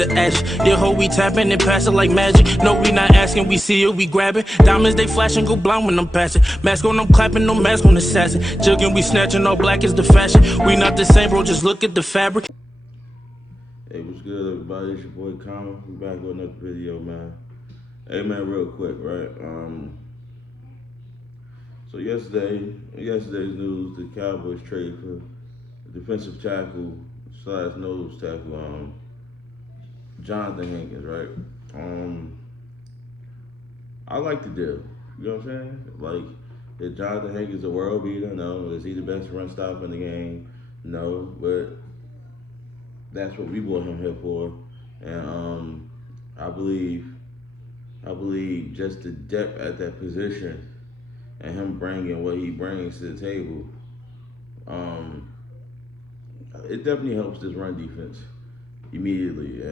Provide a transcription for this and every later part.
the action. Yeah, ho, we tapping and passing like magic. No, we not asking, we see it, we grabbing. Diamonds, they flashing, go blind when I'm passing. Mask on, I'm clapping, no mask on assassin. Jugging, we snatching, all black is the fashion. We not the same, bro, just look at the fabric. Hey, what's good, everybody? It's your boy Kama. We back with another video, man. Hey, man, real quick, right? So yesterday's news, the Cowboys trade for defensive tackle / nose tackle, Jonathan Hankins, right? I like the deal. You know what I'm saying? Like, is Jonathan Hankins a world beater? No. Is he the best run stopper in the game? No. But that's what we brought him here for. And I believe just the depth at that position and him bringing what he brings to the table, it definitely helps this run defense immediately.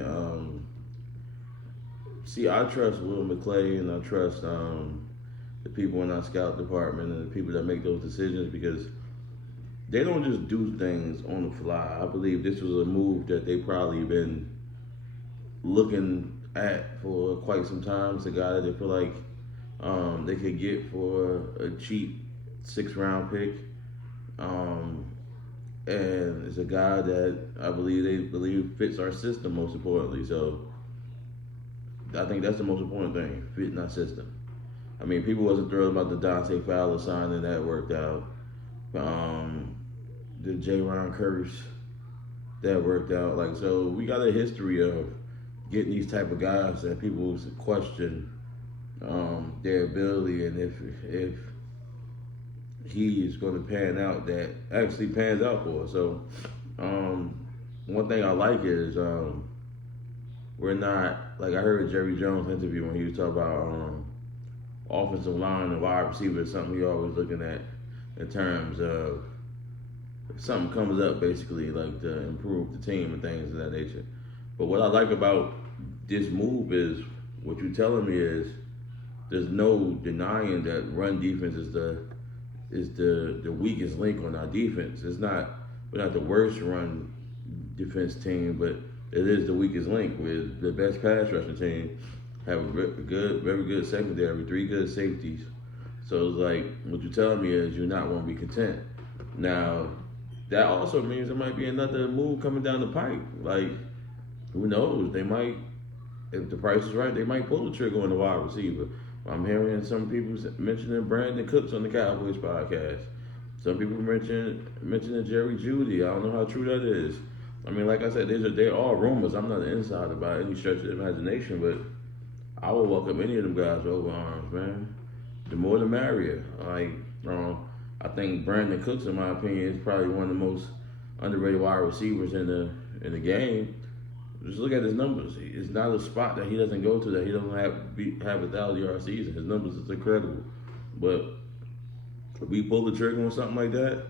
See, I trust Will McClay and I trust the people in our scout department and the people that make those decisions, because they don't just do things on the fly. I believe this was a move that they probably been looking at for quite some time. It's a guy that they feel like they could get for a cheap 6th-round pick. And it's a guy that they believe fits our system, most importantly. So I think that's the most important thing, fitting our system. I mean, people wasn't thrilled about the Dante Fowler signing, that worked out. The J-Ron Curse, that worked out. Like, so we got a history of getting these type of guys that people question their ability, and if he's going to pan out, that actually pans out for us. So one thing I like is we're not, like, I heard Jerry Jones interview when he was talking about offensive line and wide receiver is something he always looking at in terms of if something comes up, basically, like to improve the team and things of that nature. But what I like about this move is what you're telling me is there's no denying that run defense is the weakest link on our defense. We're not the worst run defense team, but it is the weakest link. We're the best pass rushing team, have a very good secondary, 3 good safeties. So it's like, what you're telling me is you're not going to be content. Now, that also means there might be another move coming down the pipe. Like, who knows? They might, if the price is right, they might pull the trigger on the wide receiver. I'm hearing some people mentioning Brandon Cooks on the Cowboys podcast. Some people mentioning Jerry Jeudy. I don't know how true that is. I mean, like I said, they're all rumors. I'm not an insider by any stretch of the imagination, but I would welcome any of them guys over arms, man. The more the merrier. Like, I think Brandon Cooks, in my opinion, is probably one of the most underrated wide receivers in the game. Just look at his numbers. It's not a spot that he doesn't go to that he doesn't have a 1,000-yard season. His numbers is incredible. But if we pull the trigger on something like that,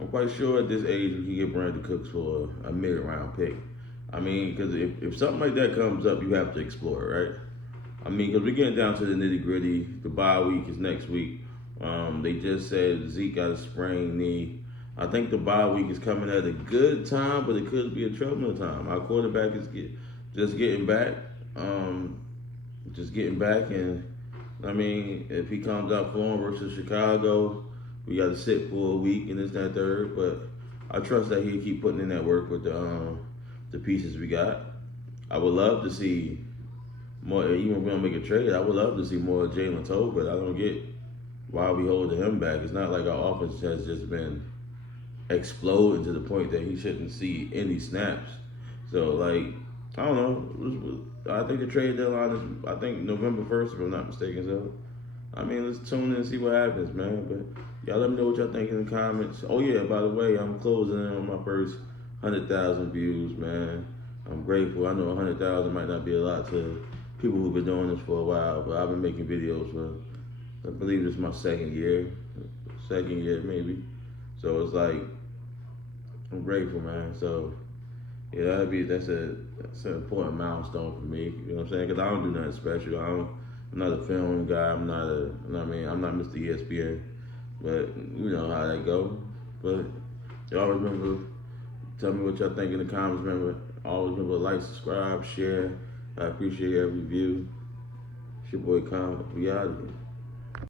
I'm quite sure at this age we can get Brandon Cooks for a mid-round pick. I mean, because if something like that comes up, you have to explore it, right? I mean, because we're getting down to the nitty-gritty. The bye week is next week. They just said Zeke got a sprained knee. I think the bye week is coming at a good time, but it could be a troubling time. Our quarterback is just getting back. And I mean, if he comes out for him versus Chicago, we got to sit for a week and this, that, third. But I trust that he'll keep putting in that work with the pieces we got. I would love to see more, even if we don't make a trade, I would love to see more Jalen Tolbert. I don't get why we holding him back. It's not like our offense has just been exploding to the point that he shouldn't see any snaps. So, like, I don't know. I think the trade deadline is, I think, November 1st, if I'm not mistaken. So, I mean, let's tune in and see what happens, man. But y'all let me know what y'all think in the comments. Oh, yeah, by the way, I'm closing in on my first 100,000 views, man. I'm grateful. I know 100,000 might not be a lot to people who've been doing this for a while, but I've been making videos for, I believe this is my second year maybe. So it's like, I'm grateful, man. So yeah, that's an important milestone for me. You know what I'm saying? Because I don't do nothing special. I'm not a film guy. I'm not Mr. ESPN. But you know how that go. But y'all remember, tell me what y'all think in the comments. Remember, Always remember to like, subscribe, share. I appreciate every view. It's your boy Con. We out of here.